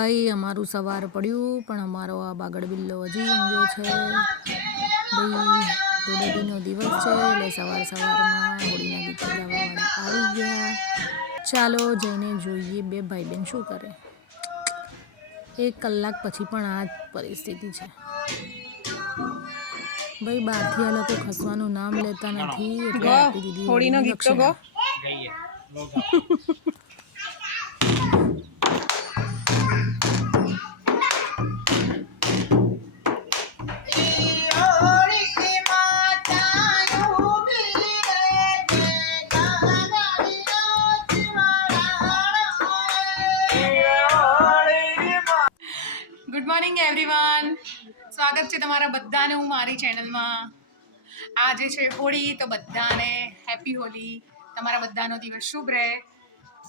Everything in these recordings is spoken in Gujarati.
ભાઈ અમારું સવાર પડ્યું પણ અમારો આ બાગડ બિલ્લો હજી ઊંઘ્યો છે. ભાઈ ધૂળેટીનો દિવસ છે એટલે સવાર સવારમાં હોળીના ગીતો ગાવાવાળા આવી ગયા. ચાલો જઈને જોઈએ બે ભાઈ બેન શું કરે. એક કલાક પછી પણ આ જ પરિસ્થિતિ છે. ભાઈ બહારથી આ લોકો ખસવાનું નામ લેતા નથી એટલે આપી દીધી હોળીનો હોળીની ગીત તો મોર્નિંગ એવરીવન સ્વાગત છે તમારા બધાને હું મારી ચેનલમાં આજે છે હોળી, તો બધાને હેપી હોળી. તમારા બધાનો દિવસ શુભ રહે.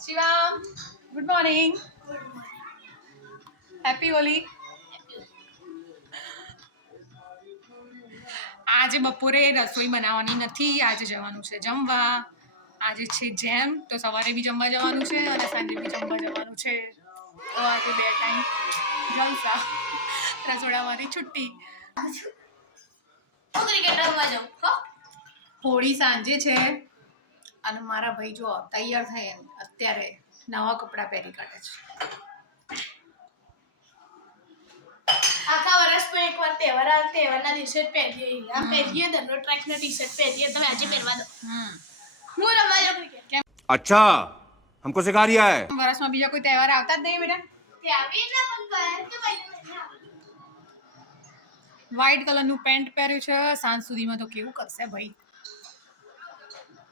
Shivam good morning happy Holi. આજે બપોરે રસોઈ બનાવવાની નથી, આજે જવાનું છે જમવા. આજે છે જેમ, તો સવારે બી જમવા જવાનું છે અને સાંજે બી જમવા જવાનું છે. તો આજે બે ટાઈમ જલસા રસોડામાંથી છુટ્ટી હોળી સાંજે છે અને મારા ભાઈ જો તૈયાર થાય એમ અત્યારે નવા કપડાં પહેરી કાઢે છે આખા વર્ષમાં એકવાર તહેવાર આવે તહેવારના દિવસે જ પહેરીએ આ પહેરીએ દરરોજ ટ્રેકનો ટી શર્ટ પહેરીએ તમે આજે પહેરવા દો હમ હું રમવા જાઉં ક્રિકેટ अच्छा हमको सिखा रिया है વર્ષમાં બીજા કોઈ તહેવાર આવતા જ નહીં બેટા વ્હાઈટ કલરનું પેન્ટ પહેર્યું છે. સાંજ સુધીમાં તો કેવું કરશે ભાઈ?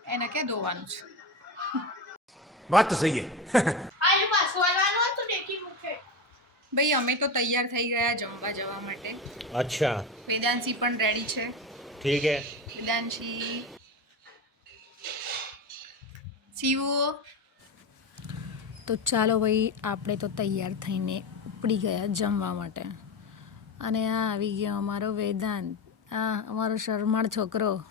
એને કે ધોવાનું છે. વાત તો સહી ભાઈ અમે તો તૈયાર થઈ ગયા જમવા જવા માટે. અચ્છા. વેદાંશી પણ રેડી છે. ઠીક હે. વેદાંશી. શિવો. તો ચાલો ભાઈ, આપણે તો તૈયાર થઈને ઉપડી ગયા જમવા માટે. અને આ આવી ગયો અમારો વેદાંત. આ અમારો શરમાળ છોકરો.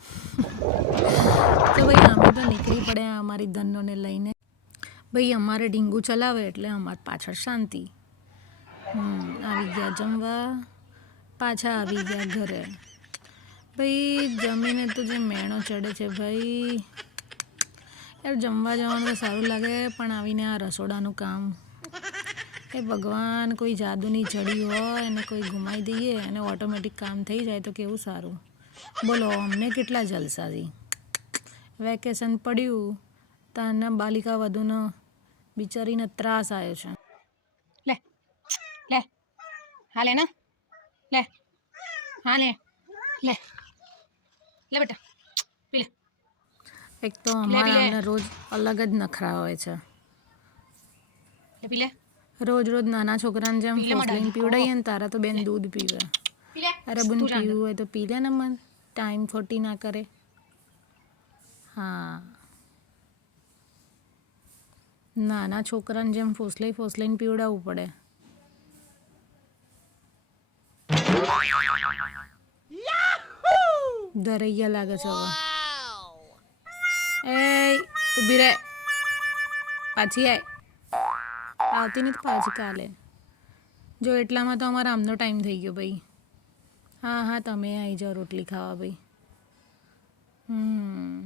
તો ભાઈ, અમે તો નીકળી પડ્યા અમારી ધનોને લઈને. ભાઈ, અમારે ડીંગુ ચલાવે એટલે અમારે પાછળ શાંતિ. આવી ગયા જમવા. પાછા આવી ગયા ઘરે. ભાઈ, જમીને તો જે મેણો ચડે છે ભાઈ. યાર, જમવા જવાનું સારું લાગે, પણ આવીને આ રસોડાનું કામ. એ ભગવાન, કોઈ જાદુની ચડી હોય અને કોઈ ઘુમાઈ દઈએ અને ઓટોમેટિક કામ થઈ જાય તો કેવું સારું? બોલો, અમને કેટલા જલસાથી વેકેશન પડ્યું તાના બાલિકા વધુનો બિચારીને ત્રાસ આવ્યો છે. લે લે હા લે ના? લે હા લે લે લે બેટા, પી લે. એક તો અમારા અમને રોજ અલગ જ નખરા હોય છે. રોજ રોજ નાના છોકરાને જેમ ફોસલીને પીવડાવીએ ને તારા તો બેન દૂધ પીવે. અરે બુન. પીવું હોય તો પી લે ને મન. ટાઈમ ખોટી ના કરે. હા. નાના છોકરાને જેમ ફોસલાઈ ફોસલાઈને પીવડાવવું પડે. ધરૈયા લાગે છે હવે. એ ઊભી રહે પાછી આય આવતી નથી પાછી કાલે જો એટલામાં તો અમારા આમનો ટાઈમ થઈ ગયો ભાઈ હા હા તમે આવી જાઓ રોટલી ખાવા ભાઈ હમ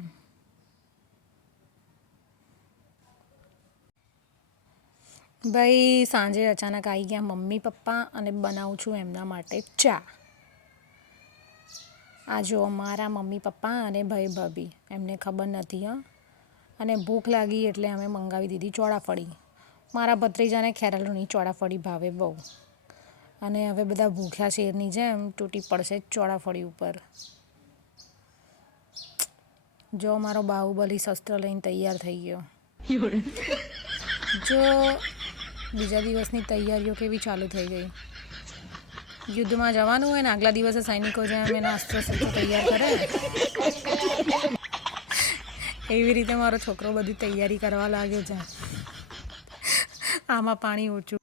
ભાઈ સાંજે અચાનક આવી ગયા મમ્મી પપ્પા અને બનાવું છું એમના માટે ચા આ જો મારા મમ્મી પપ્પા અને ભાઈ ભાભી એમને ખબર નથી હં. અને ભૂખ લાગી એટલે અમે મંગાવી દીધી ચોળાફળી. મારા ભત્રીજાને ખેરાલુની ચોળાફળી ભાવે બહુ. અને હવે બધા ભૂખ્યા શેરની જેમ તૂટી પડશે ચોળાફળી ઉપર. જો મારો બાહુબલી શસ્ત્ર લઈને તૈયાર થઈ ગયો. જો બીજા દિવસની તૈયારીઓ કેવી ચાલુ થઈ ગઈ? યુદ્ધમાં જવાનું હોય ને, આગલા દિવસે સૈનિકો જેમ એના અસ્ત્ર શસ્ત્રો તૈયાર કરે. એવી રીતે મારો છોકરો બધી તૈયારી કરવા લાગ્યો છે. આમાં પાણી ઓછું.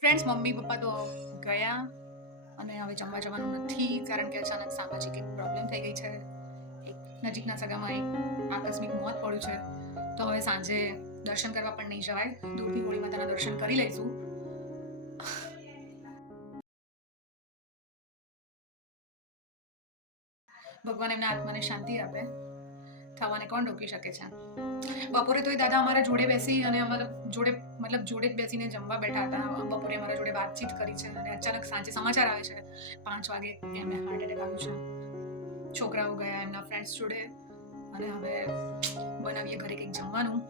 ફ્રેન્ડ્સ મમ્મી, પપ્પા તો ગયા અને હવે જમવા જવાનું નથી કારણ કે અચાનક સામાજિક એક પ્રોબ્લેમ થઈ ગઈ છે. નજીકના સગામાં એક આકસ્મિક મોત પડ્યું છે. તો હવે સાંજે દર્શન કરવા પણ નહીં જવાય. દૂરથી હોળી માતાના દર્શન કરી લઈશું. ભગવાન એમના આત્માને શાંતિ આપે. થવાને કોણ રોકી શકે છે? બપોરે તો એ દાદા અમારા જોડે બેસી અને અમારા જોડે, મતલબ જોડે જ બેસીને જમવા બેઠા હતા. બપોરે અમારા જોડે વાતચીત કરી છે અને અચાનક સાંજે સમાચાર આવે છે. પાંચ વાગે એમને હાર્ટ એટેક આવ્યું છે. છોકરાઓ ગયા એમના ફ્રેન્ડ્સ જોડે અને હવે બનાવીએ ઘરે કંઈક જમવાનું.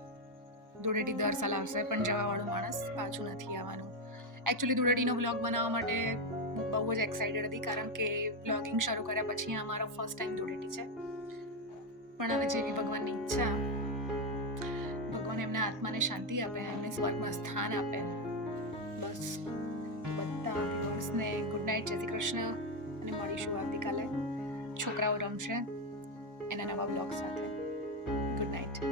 ધૂળેટી દર સાલ આવશે, પણ જવાવાળો માણસ પાછું નથી આવવાનું. એકચ્યુઅલી ધૂળેટીનો બ્લોગ બનાવવા માટે બહુ જ એક્સાઇટેડ હતી કારણ કે બ્લોગિંગ શરૂ કર્યા પછી આ મારો ફર્સ્ટ ટાઈમ ધૂળેટી છે. પણ હવે જેવી ભગવાનની ઈચ્છા, ભગવાન એમના આત્માને શાંતિ આપે, એમને સ્વર્ગમાં સ્થાન આપે. બસ. બધા વ્યુઅર્સને ગુડ નાઇટ જય શ્રી કૃષ્ણ. અને મળીશું આવતીકાલે. છોકરાઓ રમશે એના નવા બ્લોગ સાથે. Good night